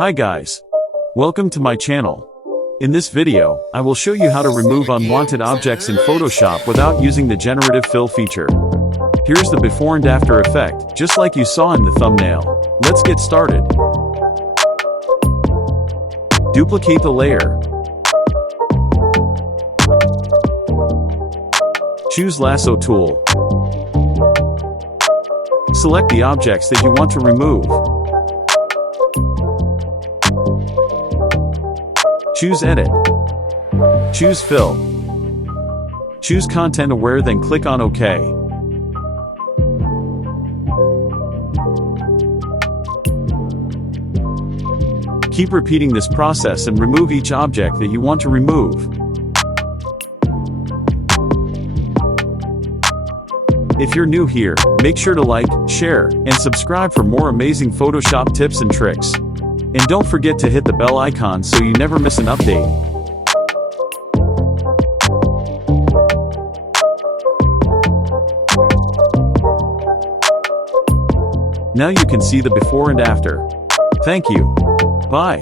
Hi guys. Welcome to my channel. In this video, I will show you how to remove unwanted objects in Photoshop without using the generative fill feature. Here's the before and after effect, just like you saw in the thumbnail. Let's get started. Duplicate the layer. Choose Lasso tool. Select the objects that you want to remove. Choose Edit. Choose Fill. Choose Content Aware, then click on OK. Keep repeating this process and remove each object that you want to remove. If you're new here, make sure to like, share, and subscribe for more amazing Photoshop tips and tricks. And don't forget to hit the bell icon so you never miss an update. Now you can see the before and after. Thank you. Bye.